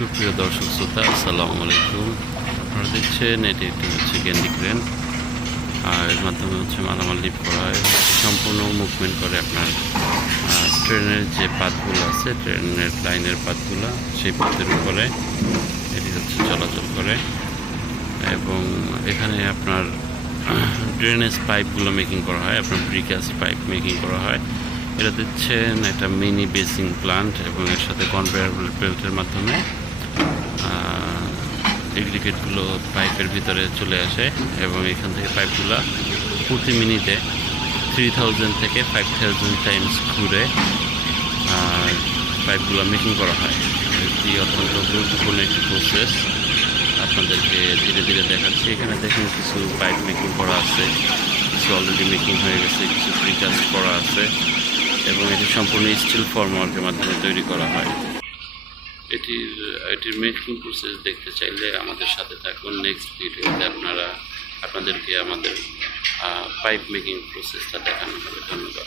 সুপ্রিয় দর্শক শ্রোতা, আসসালামু আলাইকুম। আপনারা দেখছেন এটি একটি হচ্ছে গ্যান্ডি ক্রেন, আর এর মাধ্যমে হচ্ছে মালামাল লিফট করা হয়। সম্পূর্ণ মুভমেন্ট করে আপনার ট্রেনের যে পাতগুলো আছে, ট্রেনের লাইনের পাতগুলো, সেই পাতের উপরে এটি হচ্ছে চলাচল করে। এবং এখানে আপনার ড্রেনেজ পাইপগুলো মেকিং করা হয়, আপনার ব্রিকাস পাইপ মেকিং করা হয়। এটা দিচ্ছেন একটা মিনি বেসিং প্লান্ট, এবং এর সাথে কনভেয়ার বেল্টের মাধ্যমে এগ্রিগেটগুলো পাইপের ভিতরে চলে আসে, এবং এখান থেকে পাইপগুলো প্রতি মিনিটে 3000 থেকে 5000 টাইমস ঘুরে পাইপগুলো মেকিং করা হয়। এটি অত্যন্ত গুরুত্বপূর্ণ একটি প্রসেস, আপনাদেরকে ধীরে ধীরে দেখাচ্ছি। এখানে দেখুন কিছু পাইপ মেকিং করা আছে, কিছু অলরেডি মেকিং হয়ে গেছে, কিছু প্রিকাস্ট করা আছে, এবং এটি সম্পূর্ণ স্টিল ফর্মওয়ার্কের মাধ্যমে তৈরি করা হয়। এটির মেকিং প্রসেস দেখতে চাইলে আমাদের সাথে থাকুন। নেক্সট ভিডিওতে আপনাদেরকে আমাদের পাইপ মেকিং প্রসেসটা দেখানো হবে। ধন্যবাদ।